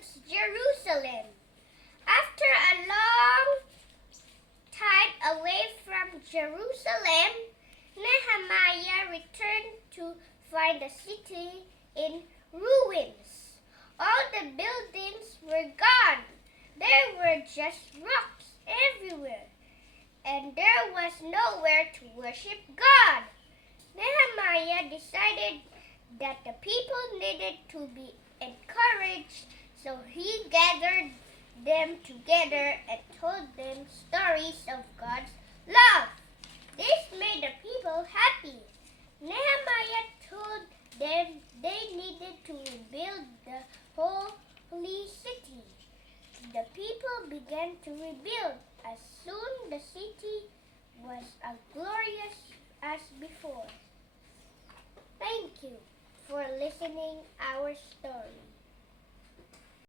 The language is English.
rebuilds Jerusalem. After a long time away from Jerusalem, Nehemiah returned to find the city in ruins. All the buildings were gone. There were just rocks everywhere, and there was nowhere to worship God. Nehemiah decided that the people needed to be encouraged, so he gathered them together and told them stories of God's love. This made the people happy. Nehemiah told them they needed to rebuild the holy city. The people began to rebuild. As soon the city was as glorious as before. Thank you for listening our story.